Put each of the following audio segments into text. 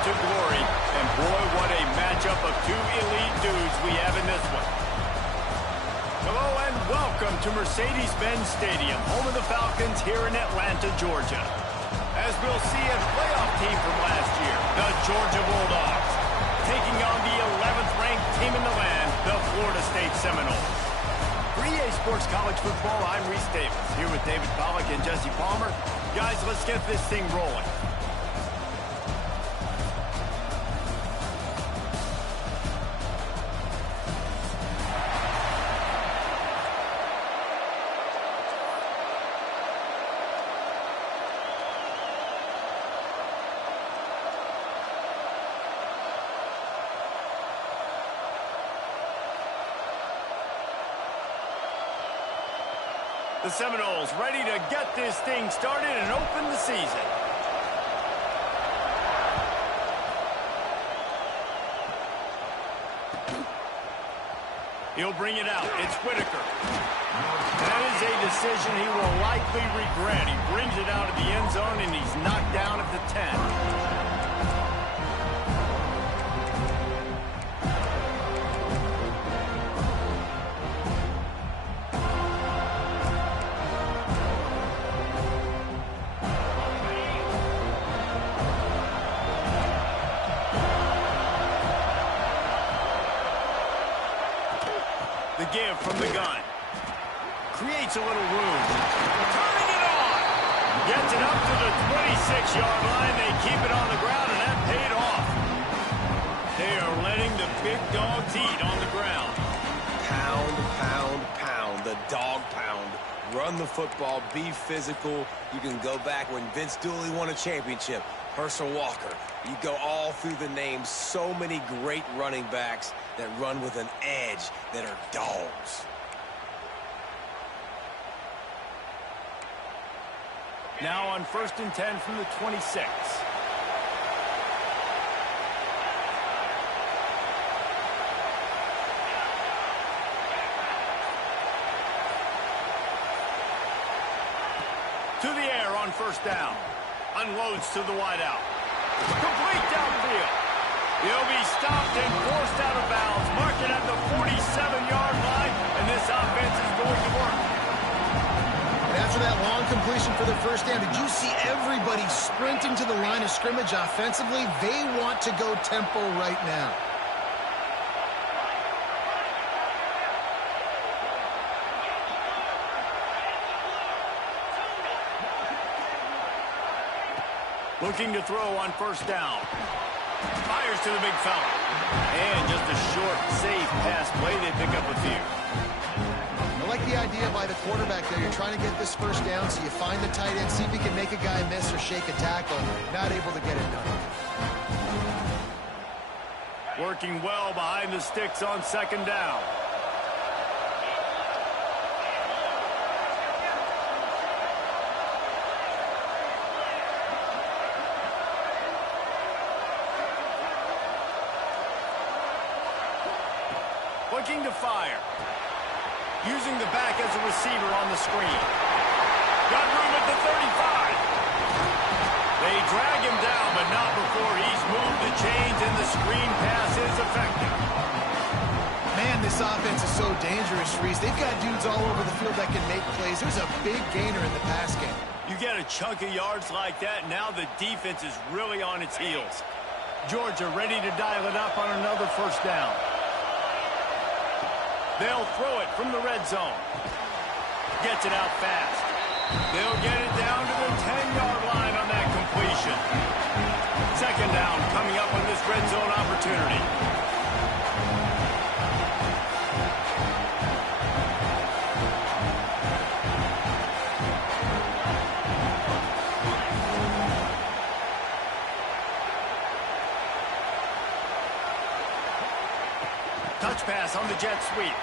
to glory. And boy, what a matchup of two elite dudes we have in this one. Hello and welcome to Mercedes-Benz Stadium, home of the Falcons here in Atlanta, Georgia. As we'll see, a playoff team from last year, the Georgia Bulldogs, taking on the 11th ranked team in the land, the Florida State Seminoles. For EA Sports College Football, I'm Reese Davis, here with David Pollack and Jesse Palmer. Guys, let's get this thing rolling. The Seminoles ready to get this thing started and open the season. He'll bring it out. It's Whitaker. That is a decision he will likely regret. He brings it out of the end zone and he's knocked down at the 10. The give from the gun. Creates a little room. Turning it on. Gets it up to the 26-yard line. They keep it on the ground, and that paid off. They are letting the big dogs eat on the ground. Pound, pound, pound. The dog pound. Run the football. Be physical. You can go back when Vince Dooley won a championship. Herschel Walker. You go all through the names. So many great running backs that run with an edge that are dogs. Now on 1st and 10 from the 26. To the air on 1st down. Unloads to the wideout. Complete downfield. He'll be stopped and forced out of bounds. Marking at the 47-yard line, and this offense is going to work. And after that long completion for the 1st down, did you see everybody sprinting to the line of scrimmage offensively? They want to go tempo right now. Looking to throw on 1st down. Fires to the big fella. And just a short, safe pass play. They pick up a few. I like the idea by the quarterback there. You're trying to get this 1st down, so you find the tight end, see if he can make a guy miss or shake a tackle. Not able to get it done. Working well behind the sticks on 2nd down. Looking to fire. Using the back as a receiver on the screen. Got room at the 35. They drag him down, but not before he's moved the chains and the screen pass is effective. Man, this offense is so dangerous, Reese. They've got dudes all over the field that can make plays. There's a big gainer in the pass game. You get a chunk of yards like that, now the defense is really on its heels. Georgia ready to dial it up on another 1st down. They'll throw it from the red zone. Gets it out fast. They'll get it down to the 10-yard line on that completion. 2nd down coming up on this red zone opportunity. Touch pass on the jet sweep.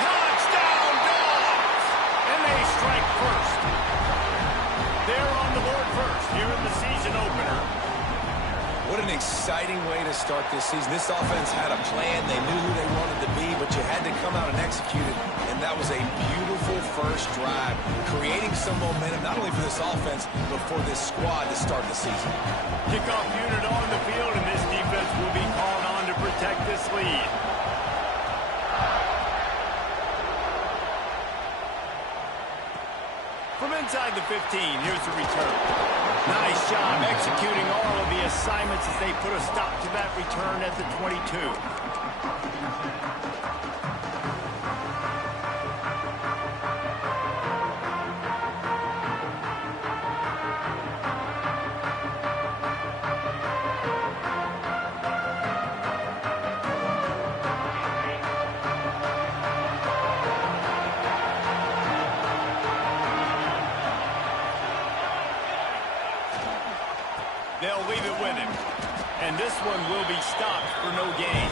Touchdown, Dogs! And they strike first. They're on the board first here in the season opener. What an exciting way to start this season. This offense had a plan. They knew who they wanted to be, but you had to come out and execute it. And that was a beautiful first drive, creating some momentum, not only for this offense, but for this squad to start the season. Kickoff unit on the field, and this defense will be called on to protect this lead. From inside the 15, here's the return. Nice job executing all of the assignments as they put a stop to that return at the 22. They'll leave it with him. And this one will be stopped for no gain.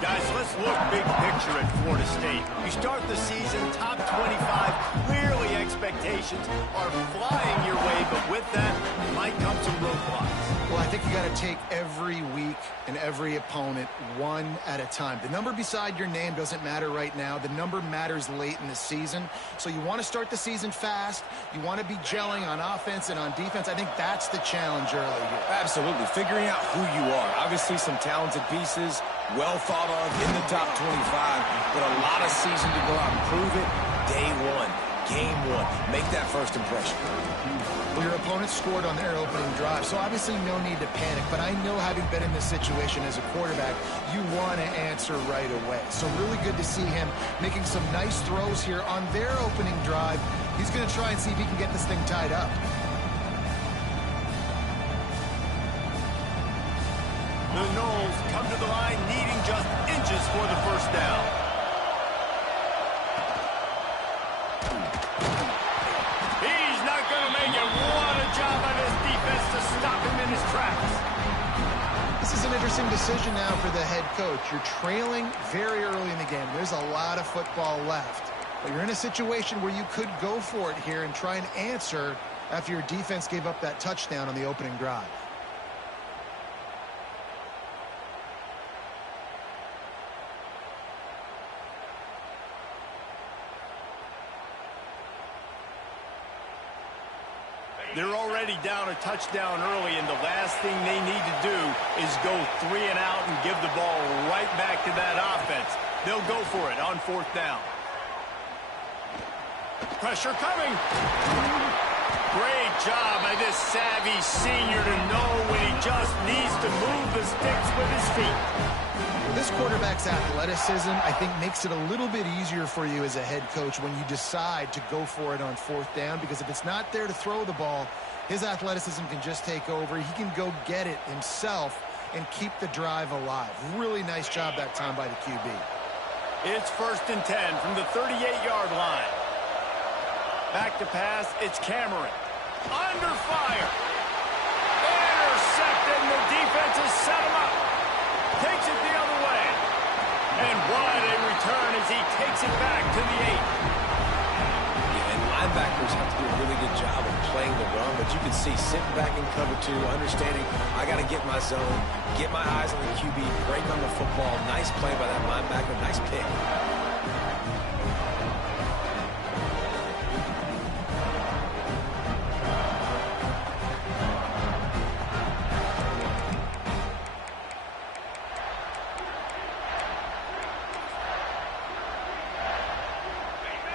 Guys, let's look big picture at Florida State. You start the season top 25. Clearly expectations are flying your way, but with that might come some roadblocks. Well, I think you got to take every week and every opponent one at a time. The number beside your name doesn't matter right now. The number matters late in the season. So you want to start the season fast. You want to be gelling on offense and on defense. I think that's the challenge early here. Absolutely. Figuring out who you are. Obviously some talented pieces, well thought of in the top 25, but a lot of season to go out and prove it. Day one, game one. Make that first impression. Well, your opponent scored on their opening drive, so obviously no need to panic. But I know, having been in this situation as a quarterback, you want to answer right away. So really good to see him making some nice throws here on their opening drive. He's going to try and see if he can get this thing tied up. The Noles come to the line needing just inches for the first down. He's not going to make it. What a job by this defense to stop him in his tracks. This is an interesting decision now for the head coach. You're trailing very early in the game. There's a lot of football left. But you're in a situation where you could go for it here and try and answer after your defense gave up that touchdown on the opening drive. They're already down a touchdown early, and the last thing they need to do is go 3 and out and give the ball right back to that offense. They'll go for it on 4th down. Pressure coming. Great job by this savvy senior to know when he just needs to move the sticks with his feet. This quarterback's athleticism, I think, makes it a little bit easier for you as a head coach when you decide to go for it on 4th down, because if it's not there to throw the ball, his athleticism can just take over. He can go get it himself and keep the drive alive. Really nice job that time by the QB. It's 1st and 10 from the 38-yard line. Back to pass, it's Cameron. Under fire. Intercepted, and the defense has set him up. Takes it the other way. And what a return as he takes it back to the 8. Yeah, and linebackers have to do a really good job of playing the run, but you can see sitting back in cover 2, understanding I got to get my zone, get my eyes on the QB, break on the football. Nice play by that linebacker, nice pick.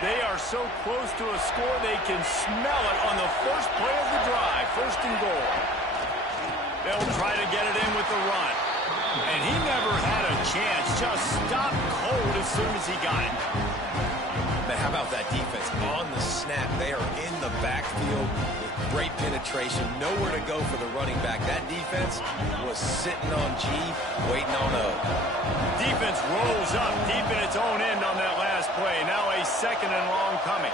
They are so close to a score they can smell it on the first play of the drive. 1st and goal. They'll try to get it in with the run. And he never had a chance. Just stopped cold as soon as he got it. But how about that defense? On the snap, they are in the backfield with great penetration. Nowhere to go for the running back. That defense was sitting on G, waiting on O. Defense rolls up deep in its own end on that last play. Now a 2nd and long coming.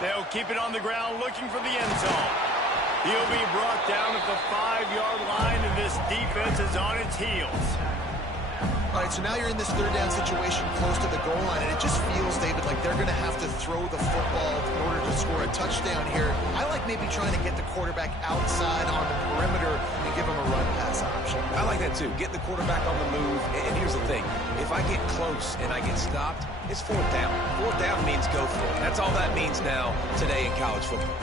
They'll keep it on the ground looking for the end zone. He'll be brought down at the 5-yard line, and this defense is on its heels. All right, so now you're in this 3rd down situation close to the goal line, and it just feels, David, like they're going to have to throw the football in order to score a touchdown here. I like maybe trying to get the quarterback outside on the perimeter and give him a run-pass option. I like that, too. Get the quarterback on the move. And here's the thing. If I get close and I get stopped, it's fourth down. Fourth down means go for it. That's all that means now today in college football.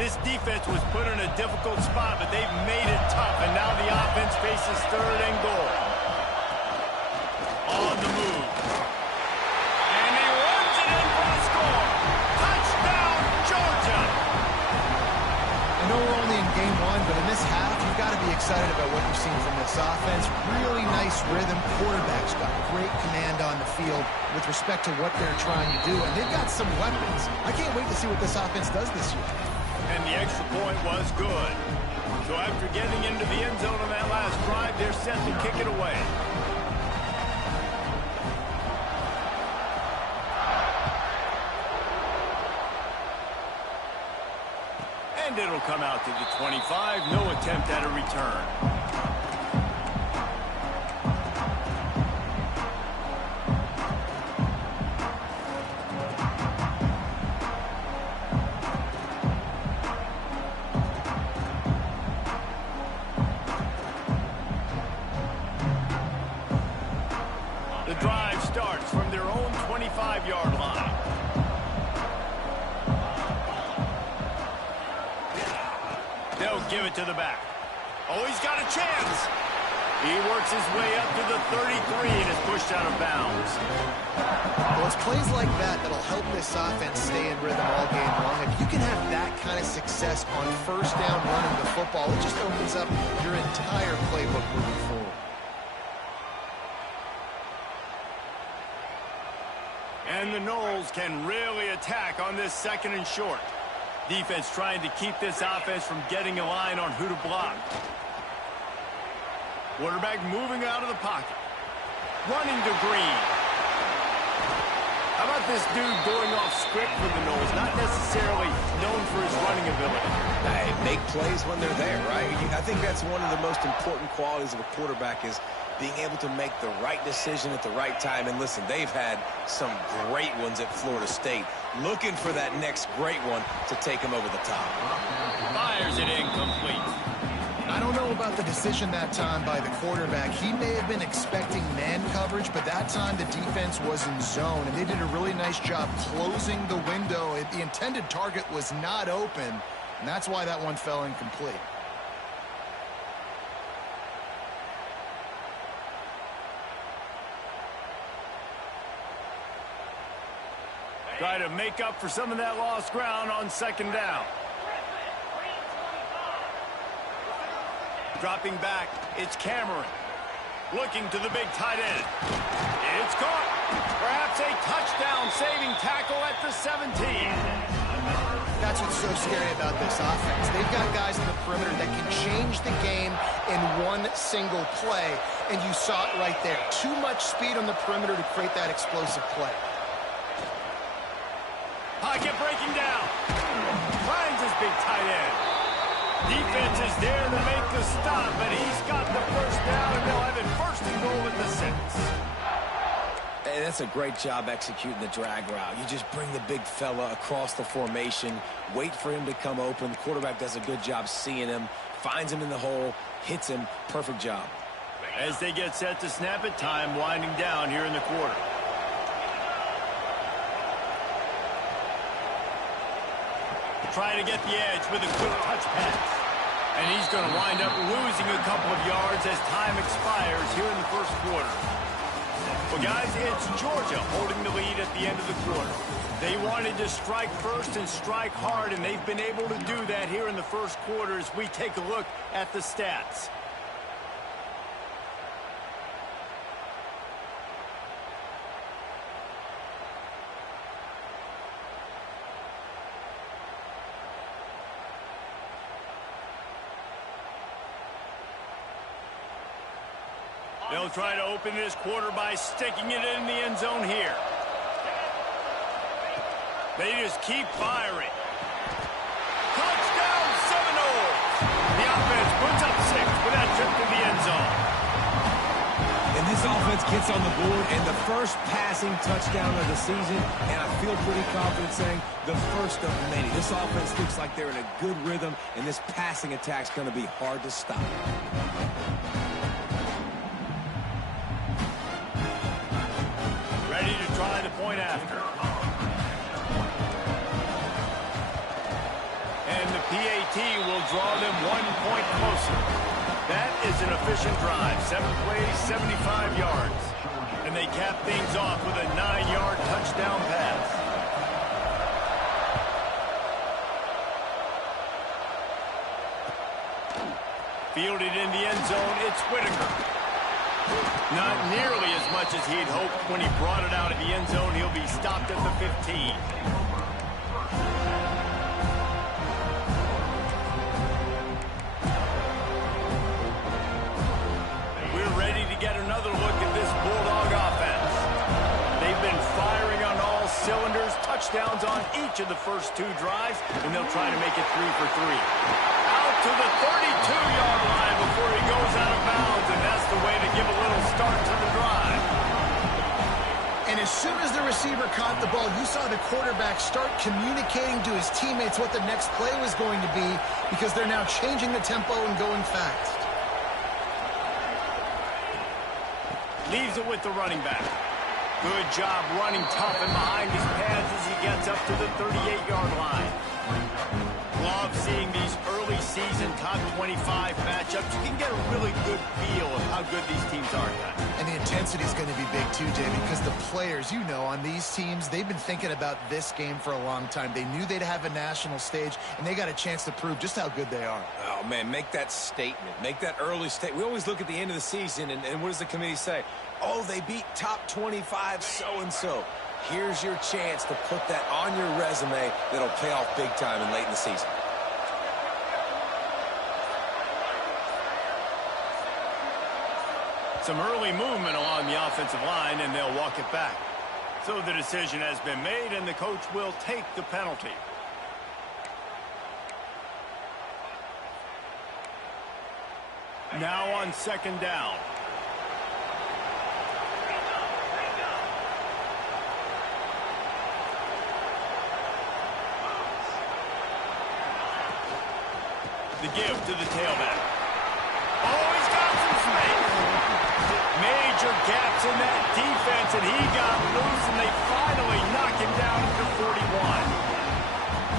This defense was put in a difficult spot, but they've made it tough, and now the offense faces third and goal. On the move. And he runs it in for a score. Touchdown, Georgia! I know we're only in game one, but in this half, you've got to be excited about what you've seen from this offense. Really nice rhythm. Quarterback's got great command on the field with respect to what they're trying to do, and they've got some weapons. I can't wait to see what this offense does this year. And the extra point was good. So after getting into the end zone on that last drive, they're set to kick it away. And it'll come out to the 25. No attempt at a return. The drive starts from their own 25-yard line. They'll give it to the back. Oh, he's got a chance. He works his way up to the 33 and is pushed out of bounds. Well, it's plays like that that'll help this offense stay in rhythm all game long. If you can have that kind of success on first down running the football, it just opens up your entire playbook moving forward. And the Noles can really attack on this second and short. Defense trying to keep this offense from getting a line on who to block. Quarterback moving out of the pocket. Running to Green. How about this dude going off script for the Noles? Not necessarily known for his running ability. Hey, make plays when they're there, right? I think that's one of the most important qualities of a quarterback is being able to make the right decision at the right time. And listen, they've had some great ones at Florida State. Looking for that next great one to take them over the top. Fires it incomplete. I don't know about the decision that time by the quarterback. He may have been expecting man coverage, but that time the defense was in zone, and they did a really nice job closing the window. The intended target was not open, and that's why that one fell incomplete. Try to make up for some of that lost ground on second down. Dropping back, it's Cameron. Looking to the big tight end. It's caught. Perhaps a touchdown-saving tackle at the 17. That's what's so scary about this offense. They've got guys in the perimeter that can change the game in one single play, and you saw it right there. Too much speed on the perimeter to create that explosive play. Pocket breaking down. Finds his big tight end. Defense is there to make the stop, but he's got the first down, and they'll have it first and goal at the 6. And that's a great job executing the drag route. You just bring the big fella across the formation, wait for him to come open. Quarterback does a good job seeing him, finds him in the hole, hits him. Perfect job. As they get set to snap it, time winding down here in the quarter. Trying to get the edge with a quick touch pass. And he's going to wind up losing a couple of yards as time expires here in the first quarter. Well, guys, it's Georgia holding the lead at the end of the quarter. They wanted to strike first and strike hard, and they've been able to do that here in the first quarter as we take a look at the stats. They'll try to open this quarter by sticking it in the end zone here. They just keep firing. Touchdown, Seminoles! The offense puts up 6 with that trip to the end zone. And this this offense gets on the board and the first passing touchdown of the season, and I feel pretty confident saying the first of many. This offense looks like they're in a good rhythm, and this passing attack's going to be hard to stop. Ready to try the point after. And the PAT will draw them 1 point closer. That is an efficient drive. 7 plays, 75 yards. And they cap things off with a 9-yard touchdown pass. Fielded in the end zone, it's Whitaker. Not nearly as much as he'd hoped when he brought it out of the end zone. He'll be stopped at the 15. We're ready to get another look at this Bulldog offense. They've been firing on all cylinders, touchdowns on each of the first 2 drives, and they'll try to make it 3 for 3. Out to the 32-yard line before he goes out of bounds, and that's the way to give a little start to the drive. And as soon as the receiver caught the ball, you saw the quarterback start communicating to his teammates what the next play was going to be, because they're now changing the tempo and going fast. Leaves it with the running back. Good job running tough and behind his pads as he gets up to the 38-yard line. Love seeing these early season top 25 matchups. You can get a really good feel of how good these teams are, guys. And the intensity is going to be big too, David, because the players, you know, on these teams, they've been thinking about this game for a long time. They knew they'd have a national stage, and they got a chance to prove just how good they are. Oh, man, make that statement. Make that early statement. We always look at the end of the season, and what does the committee say? Oh, they beat top 25 so-and-so. Here's your chance to put that on your resume that'll pay off big time and late in the season. Some early movement along the offensive line, and they'll walk it back. So the decision has been made, and the coach will take the penalty. Now on 2nd down. The give to the tailback. Oh, he's got some space. Major gaps in that defense, and he got loose, and they finally knock him down at the 41.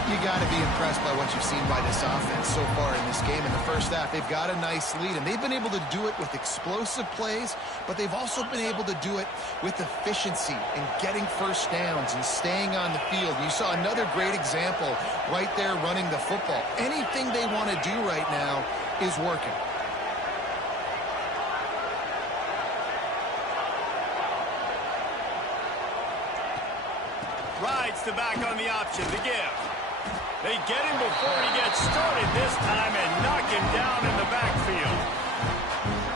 You got to be impressed by what you've seen by this offense so far in this game. In the first half, they've got a nice lead, and they've been able to do it with explosive plays, but they've also been able to do it with efficiency and getting first downs and staying on the field. You saw another great example right there running the football. Anything they want to do right now is working. Rides the back on the option, the give. They get him before he gets started this time and knock him down in the backfield.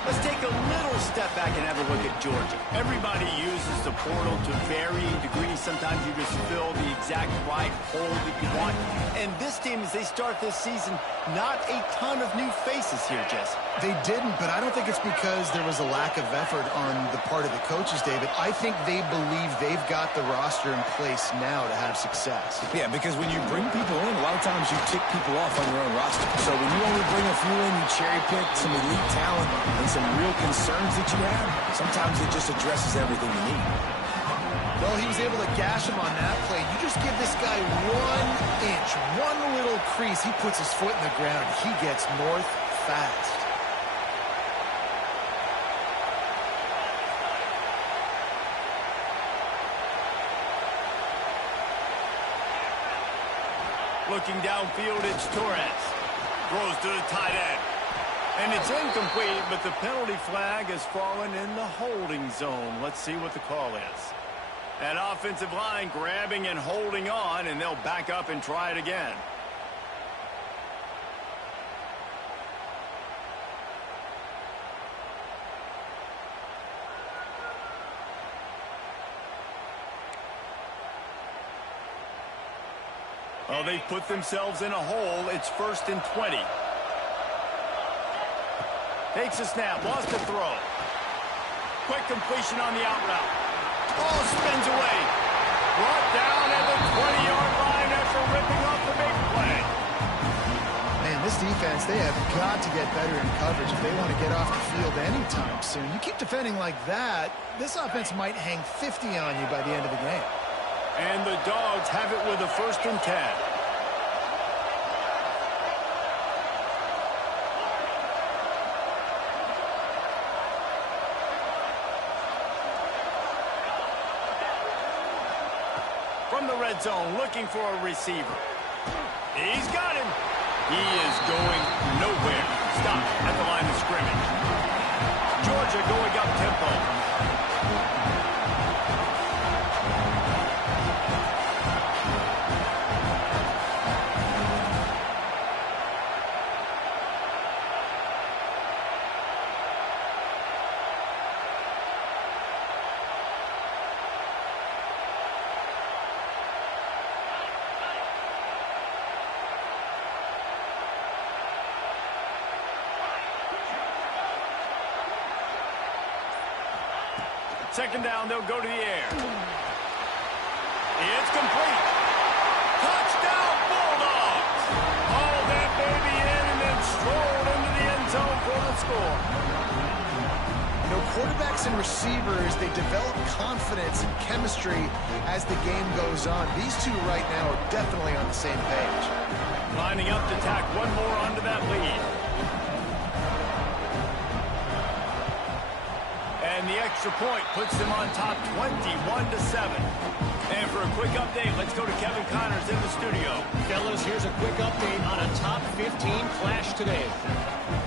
Let's take a little step back and have a look at Georgia. Everybody uses the portal to varying degrees. Sometimes you just fill the exact right hole that you want. And this team, as they start this season, not a ton of new faces here, Jesse. They didn't, but I don't think it's because there was a lack of effort on the part of the coaches, David. I think they believe they've got the roster in place now to have success. Yeah, because when you bring people in, a lot of times you tick people off on your own roster. So when you only bring a few in, you cherry pick some elite talent and some real concerns that you have, sometimes it just addresses everything you need. Well, he was able to gash him on that play. You just give this guy 1 inch, one little crease. He puts his foot in the ground. He gets north fast. Looking downfield, it's Torres. Throws to the tight end. And it's incomplete, but the penalty flag has fallen in the holding zone. Let's see what the call is. That offensive line grabbing and holding on, and they'll back up and try it again. Oh, they've put themselves in a hole. It's 1st and 20. Takes a snap, wants to throw. Quick completion on the out route. Ball spins away. Brought down at the 20-yard line after ripping off the big play. Man, this defense, they have got to get better in coverage if they want to get off the field anytime soon. You keep defending like that, this offense might hang 50 on you by the end of the game. And the Dogs have it with a 1st and 10. From the red zone, looking for a receiver. He's got him. He is going nowhere. Stop at the line of scrimmage. Georgia going up tempo. Second down, they'll go to the air. It's complete. Touchdown, Bulldogs. Haul that baby in and then strolled into the end zone for the score. You know, quarterbacks and receivers, they develop confidence and chemistry as the game goes on. These two right now are definitely on the same page. Lining up to tack one more onto that lead. And the extra point puts them on top 21-7. And for a quick update, let's go to Kevin Connors in the studio. Fellas, here's a quick update on a top 15 clash today.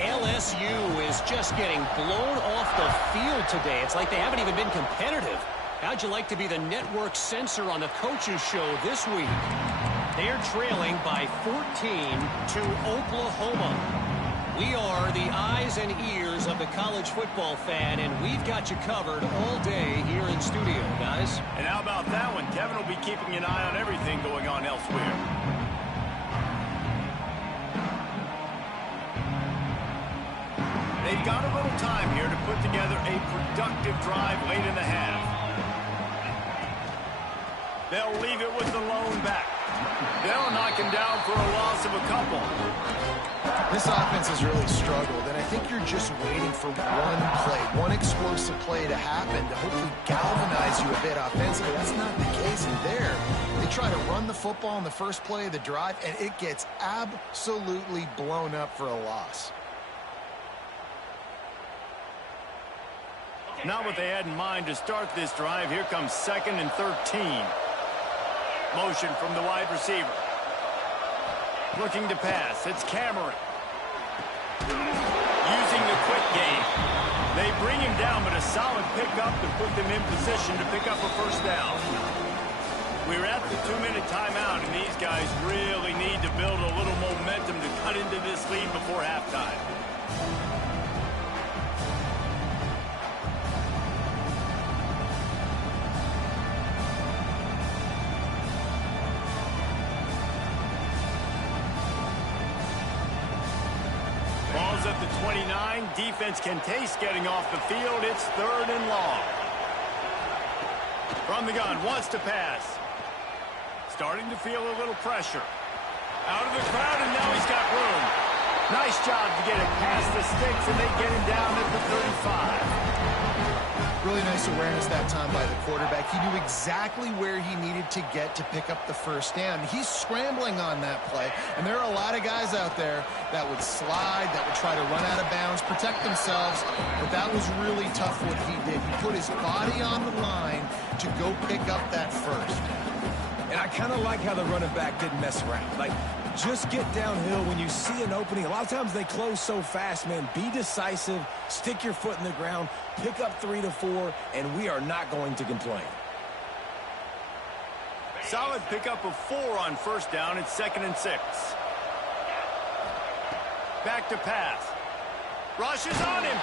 LSU is just getting blown off the field today. It's like they haven't even been competitive. How'd you like to be the network censor on the coaches show this week? They're trailing by 14 to Oklahoma. We are the eyes and ears of the college football fan, and we've got you covered all day here in studio, guys. And how about that one? Kevin will be keeping an eye on everything going on elsewhere. They've got a little time here to put together a productive drive late in the half. They'll leave it with the lone back. They'll knock him down for a loss of a couple. This offense has really struggled, and I think you're just waiting for one play, one explosive play to happen to hopefully galvanize you a bit offensively. That's not the case in there. They try to run the football in the first play of the drive, and it gets absolutely blown up for a loss. Not what they had in mind to start this drive. Here comes 2nd and 13. Motion from the wide receiver. Looking to pass. It's Cameron. Using the quick game. They bring him down, but a solid pickup to put them in position to pick up a 1st down. We're at the 2-minute timeout, and these guys really need to build a little momentum to cut into this lead before halftime. Ball's at the 29. Defense can taste getting off the field. It's 3rd and long. From the gun, wants to pass. Starting to feel a little pressure. Out of the crowd, and now he's got room. Nice job to get it past the sticks, and they get him down at the 35. Really nice awareness that time by the quarterback. He knew exactly where he needed to get to pick up the 1st down. He's scrambling on that play, and there are a lot of guys out there that would slide, that would try to run out of bounds, protect themselves, but that was really tough what he did. He put his body on the line to go pick up that 1st. And I kind of like how the running back didn't mess around. Like, just get downhill when you see an opening. A lot of times they close so fast, man. Be decisive, stick your foot in the ground, pick up 3 to 4, and we are not going to complain. Solid pickup of 4 on 1st down. It's 2nd and 6. Back to pass. Rush is on him.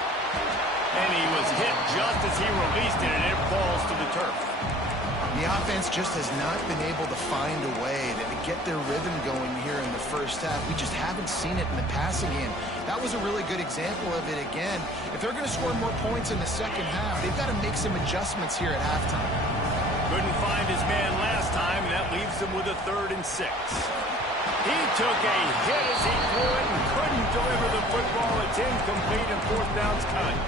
And he was hit just as he released it, and it falls to the turf. The offense just has not been able to find a way to get their rhythm going here in the first half. We just haven't seen it in the passing game. That was a really good example of it again. If they're going to score more points in the second half, they've got to make some adjustments here at halftime. Couldn't find his man last time, and that leaves them with a 3rd and 6. He took a hit as he threw it and couldn't deliver the football. It's incomplete and 4th down's coming.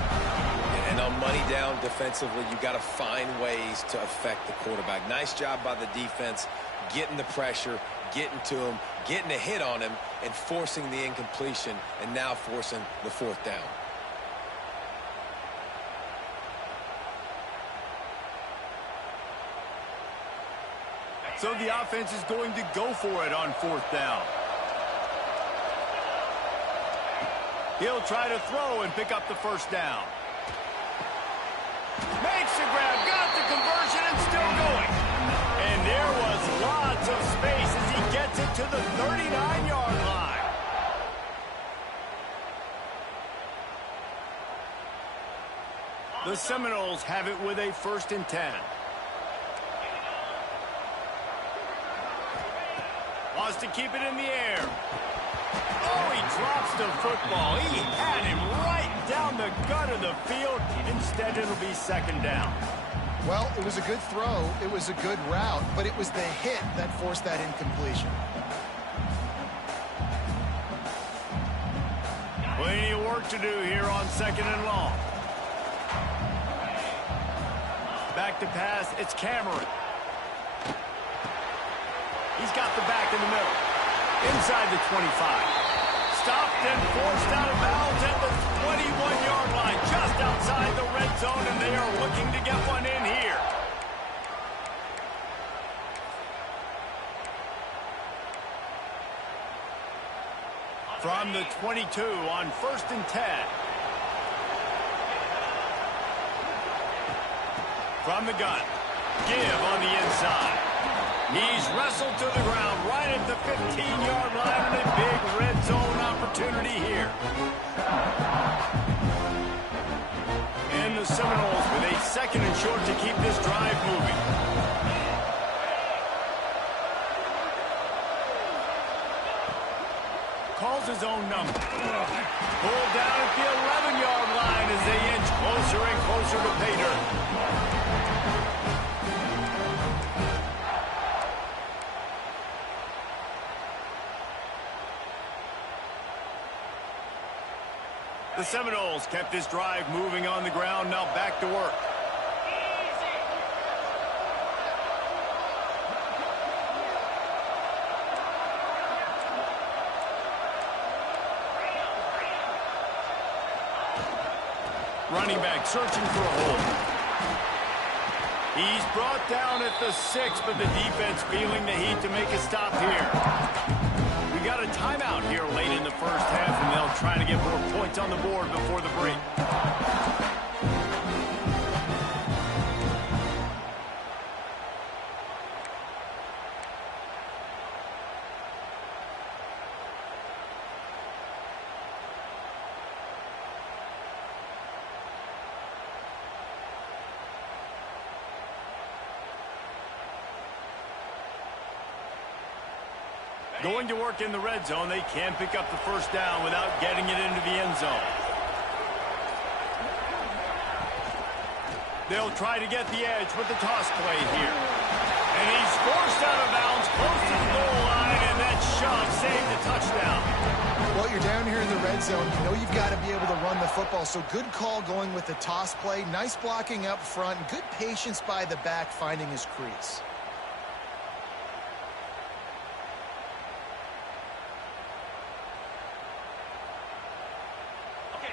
And on money down defensively, you got to find ways to affect the quarterback. Nice job by the defense, getting the pressure, getting to him, getting a hit on him, and forcing the incompletion, and now forcing the 4th down. So the offense is going to go for it on 4th down. He'll try to throw and pick up the 1st down. Makes the grab, got the conversion, and still going. And there was lots of space as he gets it to the 39-yard line. The Seminoles have it with a 1st and 10. Wants to keep it in the air. Oh, he drops the football. He had him right down the gut of the field. Instead, it'll be 2nd down. Well, it was a good throw. It was a good route, but it was the hit that forced that incompletion. Plenty of work to do here on 2nd and long. Back to pass, it's Cameron. He's got the back in the middle. Inside the 25. Stopped and forced out of bounds at the 21-yard line. Just outside the red zone, and they are looking to get one in here. From the 22 on 1st and 10. From the gun. Give on the inside. He's wrestled to the ground right at the 15-yard line, and a big red zone opportunity here. And the Seminoles with a 2nd and short to keep this drive moving. Calls his own number. Pulled down at the 11-yard line as they inch closer and closer to pay dirt. The Seminoles kept this drive moving on the ground, now back to work. Running back searching for a hole. He's brought down at the 6, but the defense feeling the heat to make a stop here. We got a timeout here late in the first half, and they'll try to get more points on the board before the break. Going to work in the red zone, they can pick up the 1st down without getting it into the end zone. They'll try to get the edge with the toss play here. And he's forced out of bounds close to the goal line, and that shove saved the touchdown. Well, you're down here in the red zone. You know you've got to be able to run the football, so good call going with the toss play. Nice blocking up front. Good patience by the back finding his crease.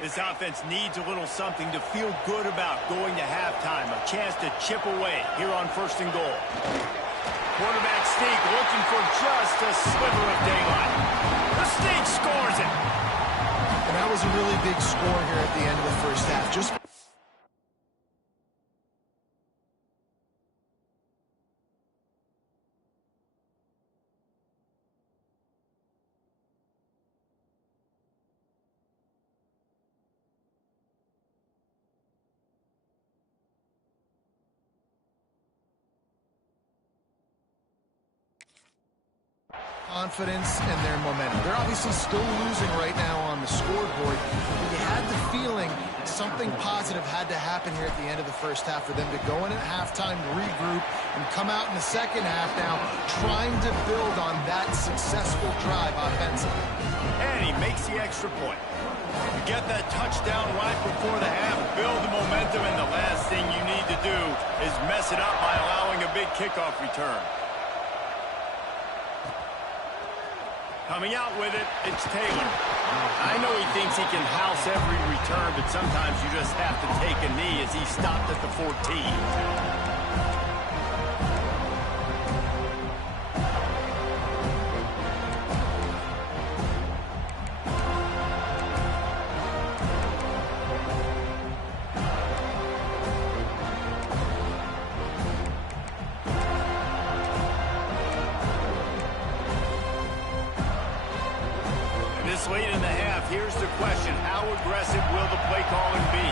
This offense needs a little something to feel good about going to halftime. A chance to chip away here on 1st and goal. Quarterback sneak looking for just a sliver of daylight. The sneak scores it. And that was a really big score here at the end of the first half. Just confidence and their momentum. They're obviously still losing right now on the scoreboard, but you had the feeling something positive had to happen here at the end of the first half for them to go in at halftime, regroup, and come out in the second half now trying to build on that successful drive offensively. And he makes the extra point. You get that touchdown right before the half, build the momentum, and the last thing you need to do is mess it up by allowing a big kickoff return. Coming out with it, it's Taylor. I know he thinks he can house every return, but sometimes you just have to take a knee as he stopped at the 14. Late in the half, here's the question: how aggressive will the play calling be?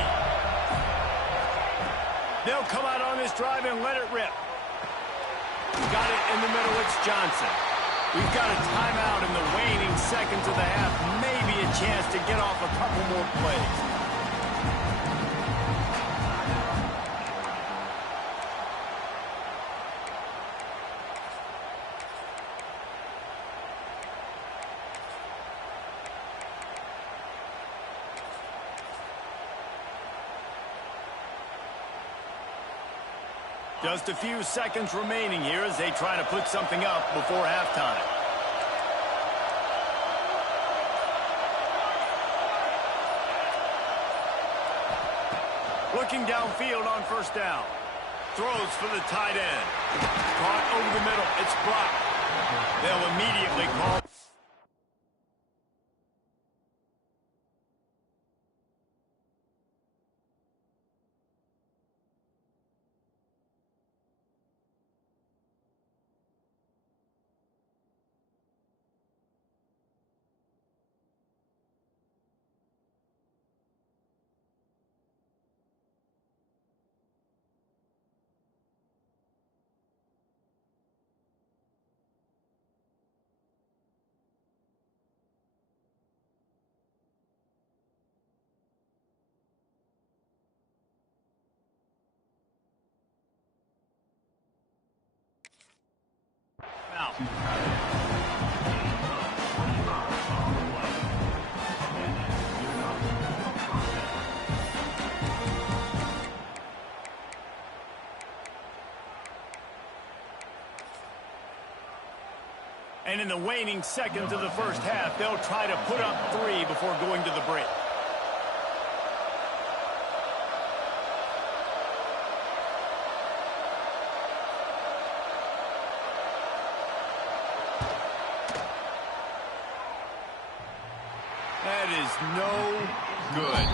They'll come out on this drive and let it rip. Got it in the middle, it's Johnson. We've got a timeout in the waning seconds of the half. Maybe a chance to get off a couple more plays. Just a few seconds remaining here as they try to put something up before halftime. Looking downfield on first down. Throws for the tight end. Caught over the middle. It's blocked. They'll immediately call. Now. And in the waning seconds of the first half, they'll try to put up 3 before going to the break. That is no good.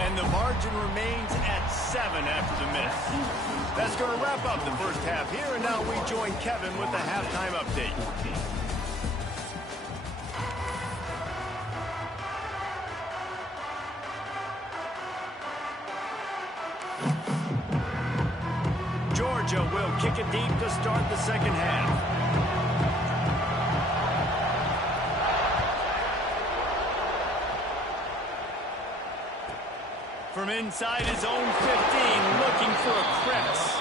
And the margin remains at 7 after the miss. That's going to wrap up the first half here, and now we join Kevin with the halftime update. Georgia will kick it deep to start the second half. From inside his own 15, looking for a crevice.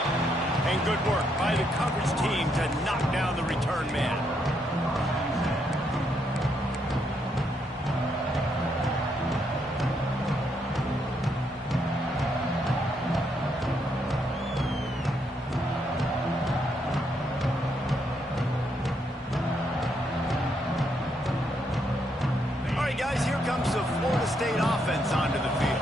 And good work by the coverage team to knock down the return man. All right, guys, here comes the Florida State offense onto the field.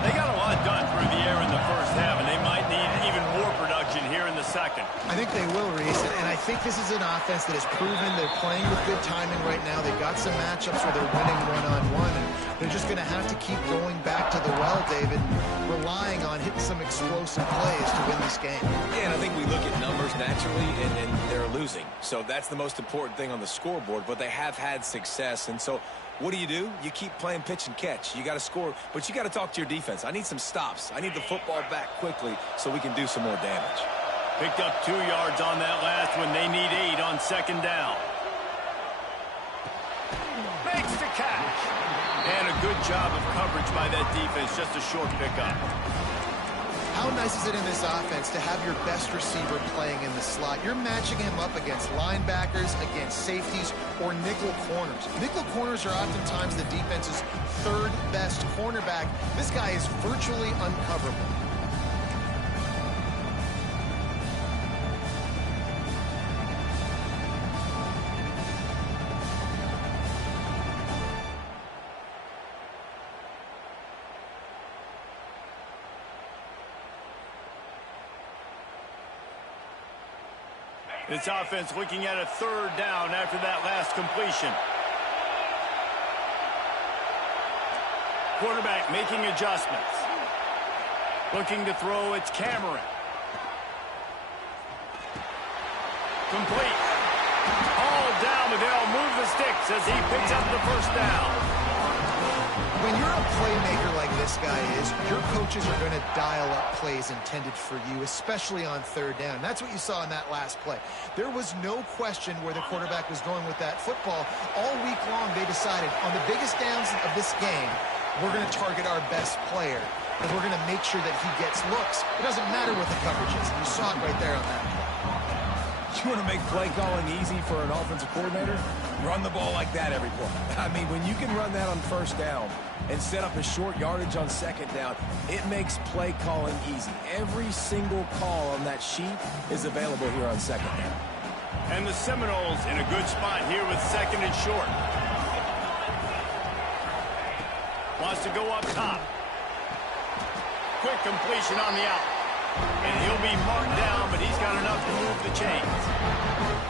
They got a lot done through the air in the first half, and they might need even more production here in the second. I think they will, Reese, and I think this is an offense that has proven they're playing with good timing right now. They've got some matchups where they're winning one-on-one, and they're just going to have to keep going back to the well, David, relying on hitting some explosive plays to win this game. Yeah, and I think we look at numbers naturally, and they're losing. So that's the most important thing on the scoreboard, but they have had success, and so what do? You keep playing pitch and catch. You got to score, but you got to talk to your defense. I need some stops. I need the football back quickly so we can do some more damage. Picked up 2 yards on that last one. They need 8 on second down. good job of coverage by that defense. Just a short pickup. How nice is it in this offense to have your best receiver playing in the slot? You're matching him up against linebackers, against safeties, or nickel corners. Nickel corners are oftentimes the defense's third best cornerback. This guy is virtually uncoverable. This offense looking at a third down after that last completion. Quarterback making adjustments. Looking to throw, it's Cameron. Complete. All down, but they'll move the sticks as he picks up the first down. When you're a playmaker like this guy is, your coaches are going to dial up plays intended for you, especially on third down. That's what you saw in that last play. There was no question where the quarterback was going with that football. All week long, they decided on the biggest downs of this game, we're going to target our best player, and we're going to make sure that he gets looks. It doesn't matter what the coverage is. You saw it right there on that play. You want to make play calling easy for an offensive coordinator? Run the ball like that every play. I mean, when you can run that on first down and set up a short yardage on second down, it makes play calling easy. Every single call on that sheet is available here on second down. And the Seminoles in a good spot here with second and short. Wants to go up top. Quick completion on the out. And he'll be marked down, but he's got enough to move the chains.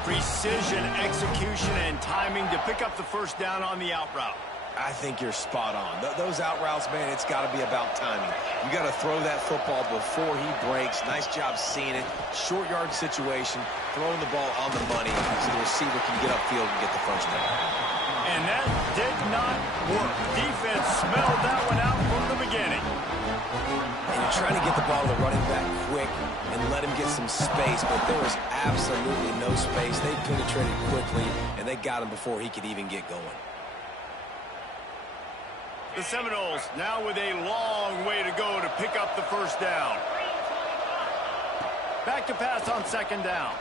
Precision, execution, and timing to pick up the first down on the out route. I think you're spot on. Those out routes, man, it's got to be about timing. You got to throw that football before he breaks. Nice job seeing it. Short yard situation, throwing the ball on the money so the receiver can get upfield and get the first down. And that did not work. Defense smelled that one out from the beginning. And you're trying to get the ball to the running back quick and let him get some space, but there was absolutely no space. They penetrated quickly, and they got him before he could even get going. The Seminoles now with a long way to go to pick up the first down. Back to pass on second down.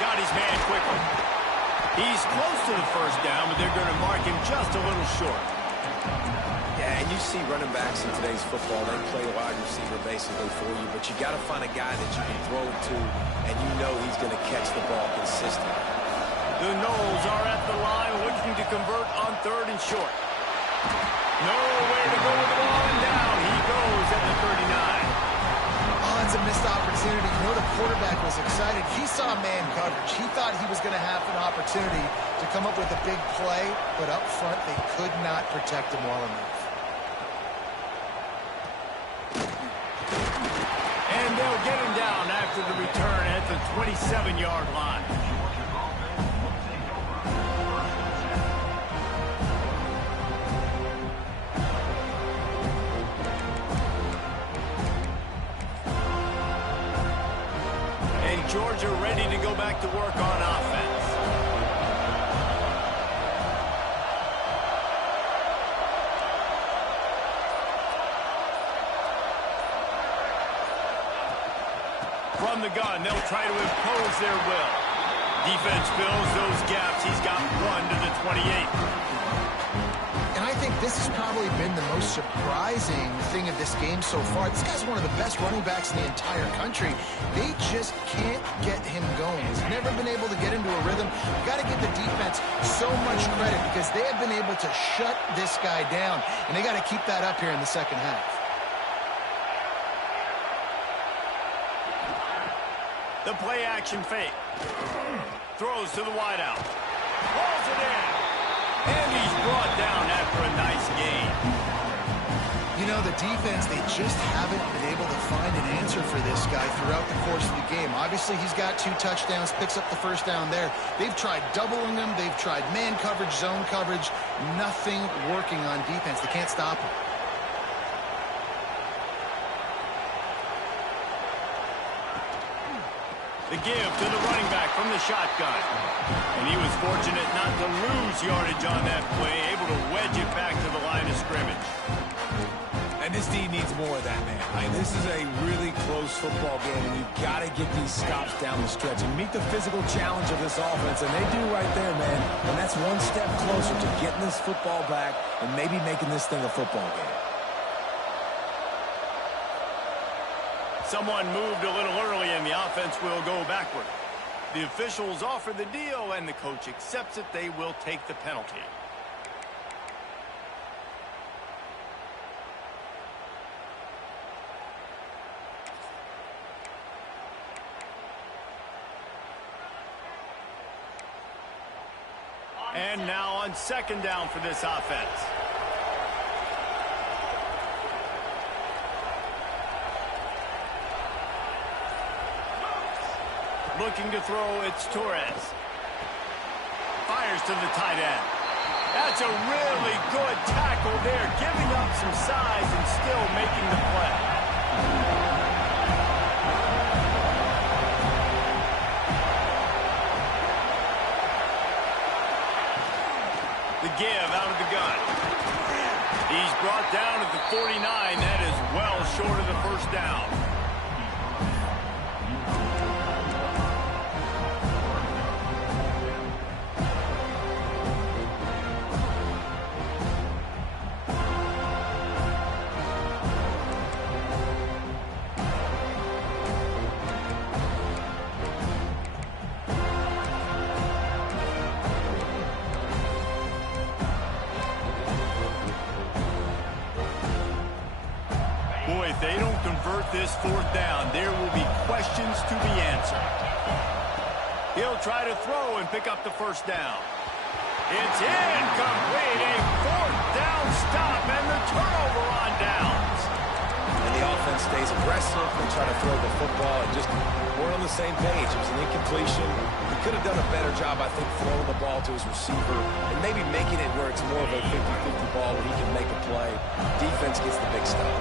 Got his man quickly. He's close to the first down, but they're going to mark him just a little short. Yeah, and you see running backs in today's football, they play wide receiver basically for you, but you got to find a guy that you can throw it to, and you know he's going to catch the ball consistently. The Noles are at the line looking to convert on third and short. No way to go with the ball, and down he goes at the 39. Oh, it's a missed opportunity. You know, the quarterback was excited. He saw man coverage. He thought he was going to have an opportunity to come up with a big play, but up front they could not protect him well enough. And they'll get him down after the return at the 27-yard line. And Georgia ready to go back to work on offense. From the gun, they'll try to impose their will. Defense fills those gaps. He's got one to the 28. And I think this has probably been the most surprising thing of this game so far. This guy's one of the best running backs in the entire country. They just can't get him going. He's never been able to get into a rhythm. You've got to give the defense so much credit because they have been able to shut this guy down. And they got to keep that up here in the second half. The play action fake. Throws to the wideout. Pulls it in. And he's brought down after a nice gain. You know, the defense, they just haven't been able to find an answer for this guy throughout the course of the game. Obviously, he's got 2 touchdowns, picks up the first down there. They've tried doubling him. They've tried man coverage, zone coverage. Nothing working on defense. They can't stop him. The give to the running back from the shotgun. And he was fortunate not to lose yardage on that play, able to wedge it back to the line of scrimmage. And this D needs more of that, man. I mean, this is a really close football game, and you've got to get these stops down the stretch and meet the physical challenge of this offense, and they do right there, man. And that's one step closer to getting this football back and maybe making this thing a football game. Someone moved a little early, and the offense will go backward. The officials offer the deal, and the coach accepts it. They will take the penalty. And now on second down for this offense. Looking to throw, it's Torres. Fires to the tight end. That's a really good tackle there, giving up some size and still making the play. The give out of the gun. He's brought down at the 49. That is well short of the first down. Boy, if they don't convert this fourth down, there will be questions to be answered. He'll try to throw and pick up the first down. It's incomplete. A fourth down stop and the turnover on downs. And the offense stays aggressive. They try to throw the football and just weren't on the same page. It was an incompletion. He could have done a better job, I think, throwing the ball to his receiver and maybe making it where it's more of a 50-50 ball where he can make a play. Defense gets the big stop.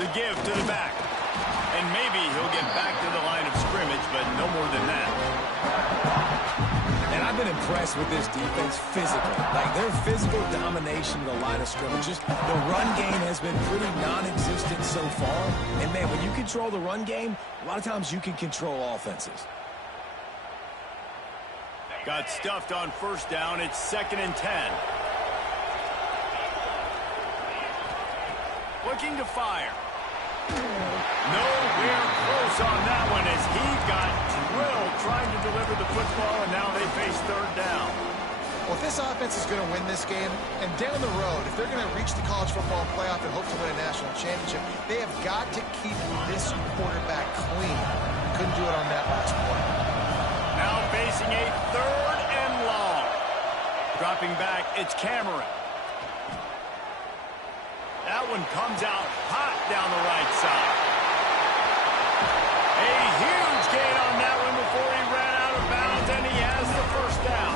The give to the back. And maybe he'll get back to the line of scrimmage, but no more than that. And I've been impressed with this defense physically. Like, their physical domination of the line of scrimmage. Just the run game has been pretty non-existent so far. And, man, when you control the run game, a lot of times you can control offenses. Got stuffed on first down. It's 2nd and 10. Looking to fire. Nowhere close on that one as he got drilled trying to deliver the football, and now they face third down. Well, if this offense is going to win this game, and down the road, if they're going to reach the college football playoff and hope to win a national championship, they have got to keep this quarterback clean. Couldn't do it on that last play. Now facing a 3rd and long. Dropping back, it's Cameron. That one comes out hot down the right side. A huge gain on that one before he ran out of bounds, and he has the first down.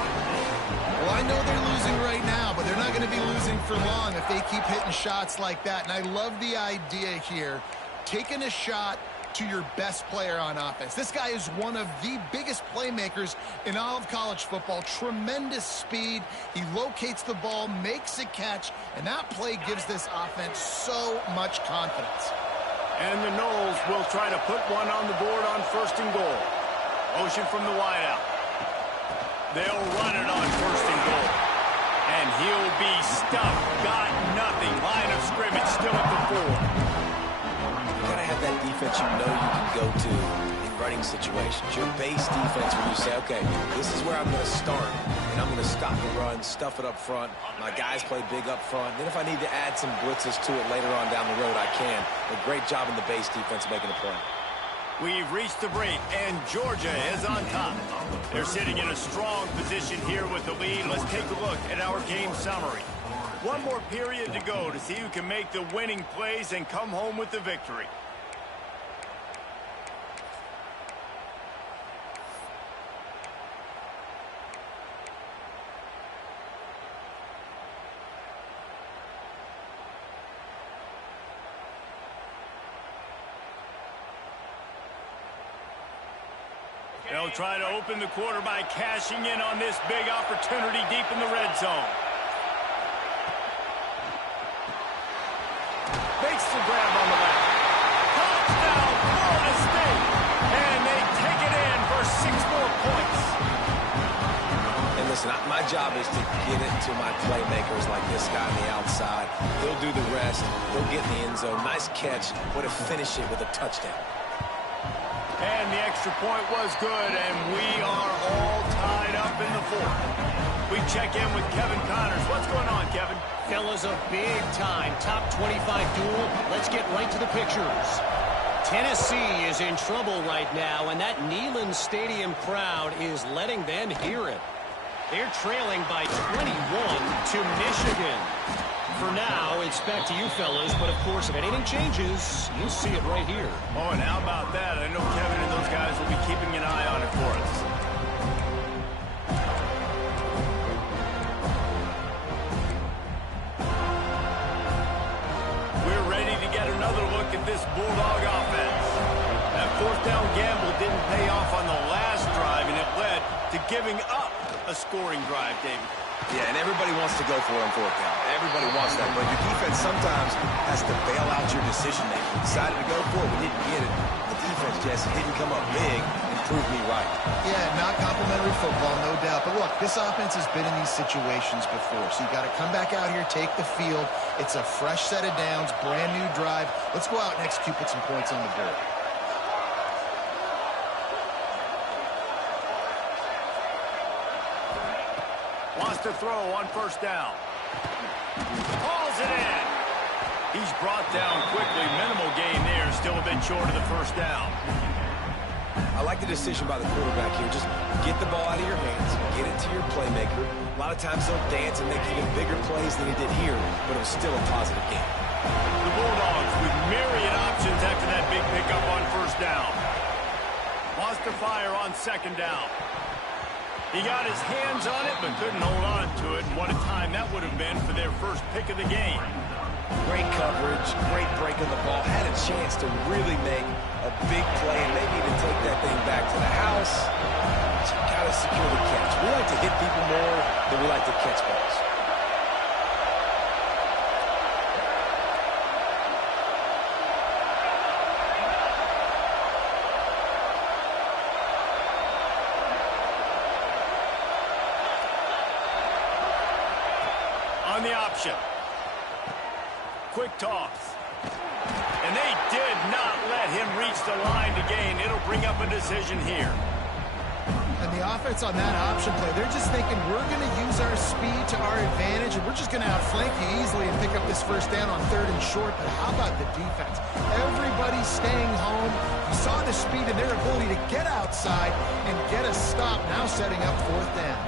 Well, I know they're losing right now, but they're not going to be losing for long if they keep hitting shots like that. And I love the idea here, taking a shot to your best player on offense. This guy is one of the biggest playmakers in all of college football. Tremendous speed. He locates the ball, makes a catch, and that play gives this offense so much confidence. And the Noles will try to put one on the board on 1st and goal. Motion from the wideout. They'll run it on 1st and goal. And he'll be stuffed. Got nothing. Line of scrimmage still at the 4. You got to have that defense you know you can go to in running situations. Your base defense where you say, okay, this is where I'm going to start, and I'm going to stop the run, stuff it up front. My guys play big up front. Then if I need to add some blitzes to it later on down the road, I can. A great job in the base defense making a play. We've reached the break, and Georgia is on top. They're sitting in a strong position here with the lead. Let's take a look at our game summary. One more period to go to see who can make the winning plays and come home with the victory. They'll try to open the quarter by cashing in on this big opportunity deep in the red zone. Makes the grab on the left. Touchdown, Florida State. And they take it in for 6 more points. And listen, my job is to get it to my playmakers like this guy on the outside. He'll do the rest. He'll get in the end zone. Nice catch. Way to finish it with a touchdown. And the extra point was good, and we are all tied up in the fourth. We check in with Kevin Connors. What's going on, Kevin? Fellas, a big-time top 25 duel. Let's get right to the pictures. Tennessee is in trouble right now, and that Neyland Stadium crowd is letting them hear it. They're trailing by 21 to Michigan. For now, it's back to you fellas, but of course, if anything changes, you'll see it right here. Oh, and how about that? I know Kevin and those guys will be keeping an eye on it for us. We're ready to get another look at this Bulldog offense. That fourth down gamble didn't pay off on the last drive, and it led to giving up a scoring drive, David. Yeah, and everybody wants to go for it on fourth down. Everybody wants that, but your defense sometimes has to bail out your decision-making. We decided to go for it. We didn't get it. The defense just didn't come up big and prove me right. Yeah, not complimentary football, no doubt. But look, this offense has been in these situations before, so you got to come back out here, take the field. It's a fresh set of downs, brand new drive. Let's go out and execute, put some points on the board. Wants to throw on first down. Hauls it in. He's brought down quickly. Minimal gain there. Still a bit short of the first down. I like the decision by the quarterback here. Just get the ball out of your hands, get it to your playmaker. A lot of times they'll dance and make even bigger plays than he did here, but it was still a positive game. The Bulldogs with myriad options after that big pickup on first down. Wants to fire on second down. He got his hands on it, but couldn't hold on to it. And what a time that would have been for their first pick of the game. Great coverage, great break of the ball. Had a chance to really make a big play and maybe even take that thing back to the house. But you got to secure the catch. We like to hit people more than we like to catch balls. On the option. Quick toss. And they did not let him reach the line to gain. It'll bring up a decision here. And the offense on that option play, they're just thinking we're going to use our speed to our advantage, and we're just going to outflank you easily and pick up this first down on third and short. But how about the defense? Everybody's staying home. You saw the speed and their ability to get outside and get a stop, now setting up fourth down.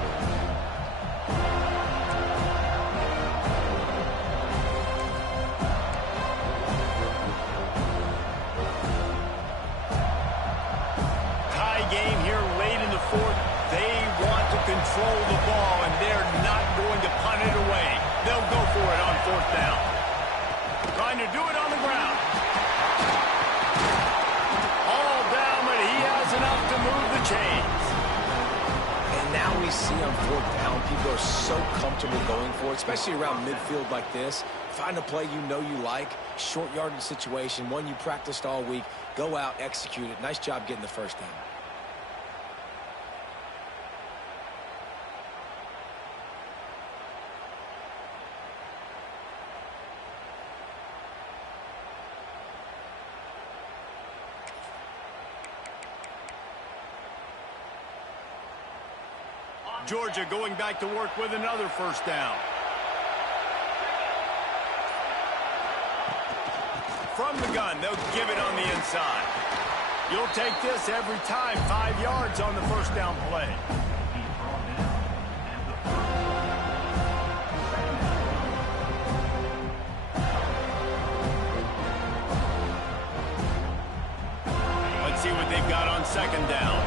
Game here late in the fourth. They want to control the ball, and they're not going to punt it away. They'll go for it on fourth down. Trying to do it on the ground. All down, but he has enough to move the chains. And now we see on fourth down, people are so comfortable going for it, especially around midfield like this. Find a play you know you like, short yardage situation, one you practiced all week. Go out, execute it. Nice job getting the first down. Georgia going back to work with another first down. From the gun, they'll give it on the inside. You'll take this every time. 5 yards on the first down play. Let's see what they've got on second down.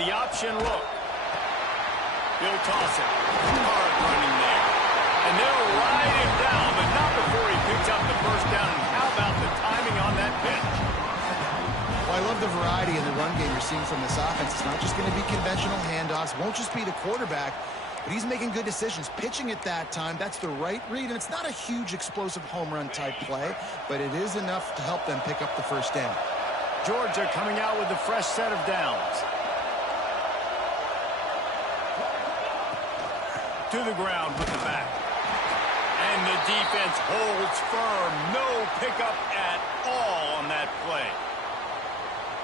the option look. He'll toss it. Hard running there. And they'll ride him down, but not before he picks up the first down. And how about the timing on that pitch? Well, I love the variety in the run game you're seeing from this offense. It's not just going to be conventional handoffs. Won't just be the quarterback, but he's making good decisions. Pitching at that time, that's the right read. And it's not a huge explosive home run type play, but it is enough to help them pick up the first down. Georgia coming out with a fresh set of downs. To the ground with the back. And the defense holds firm. No pickup at all on that play.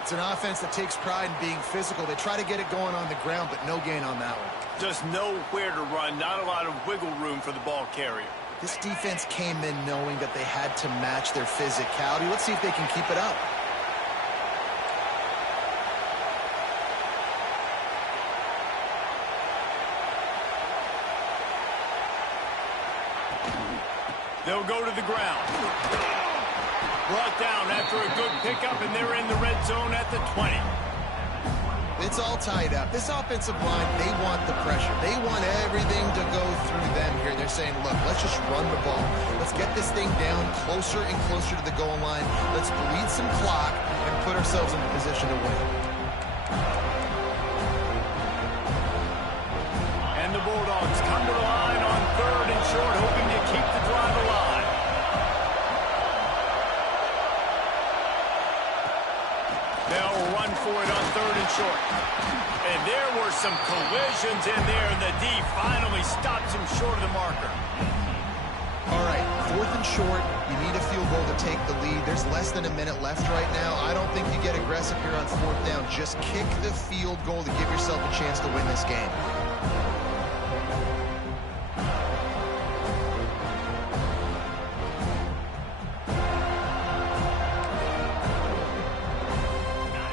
It's an offense that takes pride in being physical. They try to get it going on the ground, but no gain on that one. Just nowhere to run. Not a lot of wiggle room for the ball carrier. This defense came in knowing that they had to match their physicality. Let's see if they can keep it up. They'll go to the ground. Brought down after a good pickup, and they're in the red zone at the 20. It's all tied up. This offensive line, they want the pressure. They want everything to go through them here. They're saying, look, let's just run the ball. Let's get this thing down closer and closer to the goal line. Let's bleed some clock and put ourselves in a position to win. And the Bulldogs come to the line on 3rd and short, hoping to keep the drive alive. They'll run for it on 3rd and short. And there were some collisions in there, and the D finally stops him short of the marker. All right, 4th and short. You need a field goal to take the lead. There's less than a minute left right now. I don't think you get aggressive here on 4th down. Just kick the field goal to give yourself a chance to win this game.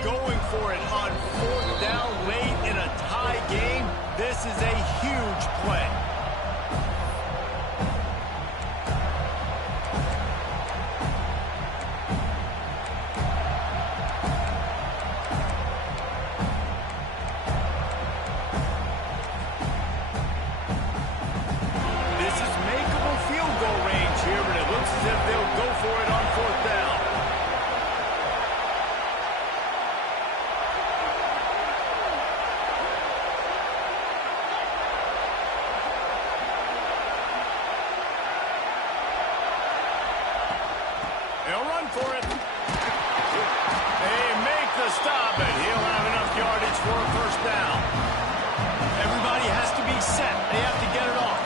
Going for it on 4th down late in a tie game. This is a huge play. This is makeable field goal range here, but it looks as if they'll go for it on 4th down. They'll run for it. They make the stop, and he'll have enough yardage for a first down. Everybody has to be set. They have to get it off.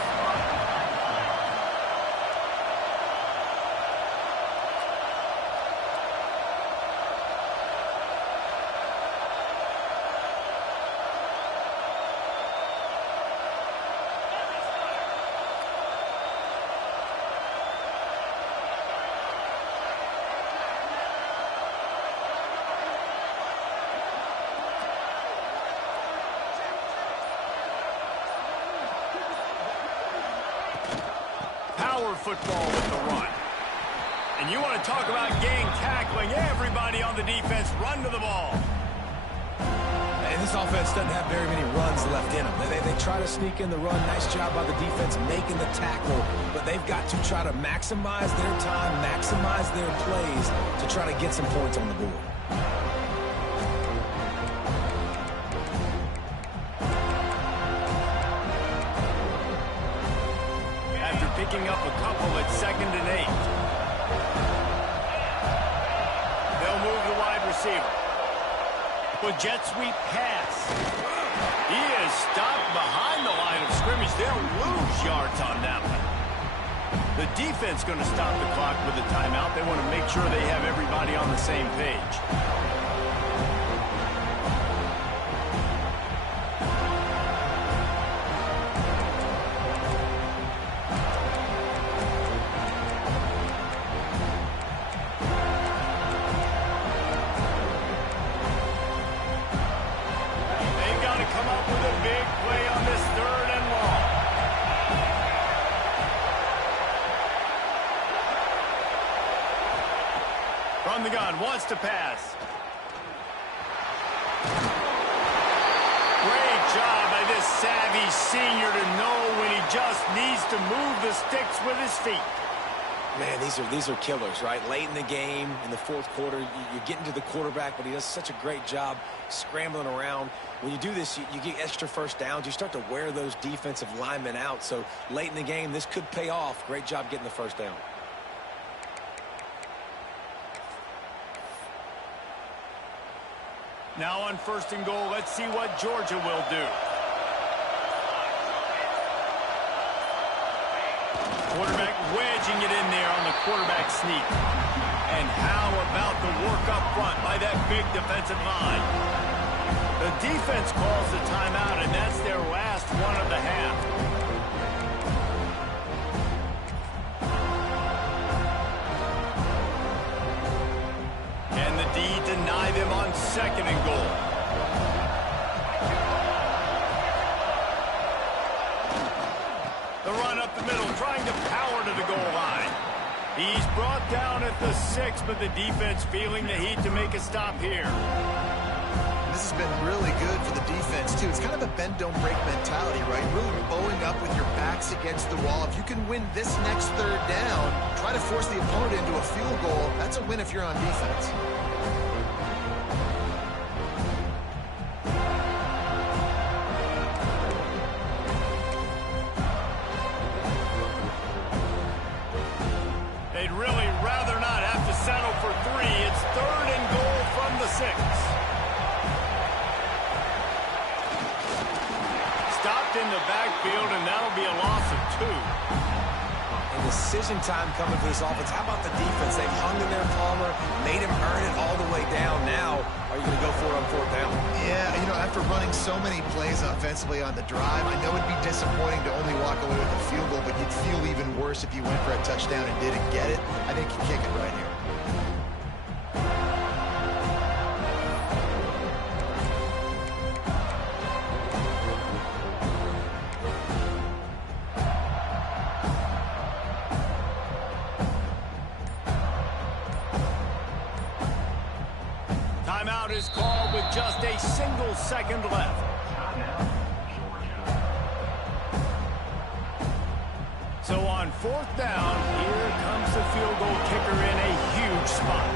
Power football with the run. And you want to talk about gang tackling. Everybody on the defense run to the ball. And this offense doesn't have very many runs left in them. They try to sneak in the run. Nice job by the defense making the tackle. But they've got to try to maximize their time, maximize their plays to try to get some points on the board. After picking up a couple at 2nd and 8. They'll move the wide receiver. With jet sweep pass. He is stopped behind the line of scrimmage. They'll lose yards on that one. The defense going to stop the clock with a timeout. They want to make sure they have everybody on the same page. They've got to come up with a big play on this 3rd and long. From the gun, wants to pass. job by this savvy senior to know when he just needs to move the sticks with his feet. Man, these are killers, right? Late in the game, in the fourth quarter, you're getting to the quarterback, but he does such a great job scrambling around. When you do this, you get extra first downs. You start to wear those defensive linemen out. So late in the game, this could pay off. Great job getting the first down. Now on 1st and goal, let's see what Georgia will do. Quarterback wedging it in there on the quarterback sneak. And how about the work up front by that big defensive line? The defense calls the timeout, and that's their last one of the half. Can the D deny them on 2nd and goal? The run up the middle, trying to power to the goal line. He's brought down at the 6, but the defense feeling the heat to make a stop here. This has been really good for the defense, too. It's kind of a bend-don't-break mentality, right? Really bowing up with your backs against the wall. If you can win this next 3rd down, try to force the opponent into a field goal. That's a win if you're on defense. They'd really rather not have to settle for 3. It's 3rd and goal from the 6. Stopped in the backfield, and that'll be a loss of 2. And decision time coming for this offense. How about the defense? They've hung in there, Palmer, made him earn it all the way down. Now, are you going to go for it on 4th down? Yeah, you know, after running so many plays offensively on the drive, I know it'd be disappointing to only walk away with a field goal, but you'd feel even worse if you went for a touchdown and didn't get it. I think you kick it right here. Timeout is called with just a single second left. So on 4th down, here comes the field goal kicker in a huge spot.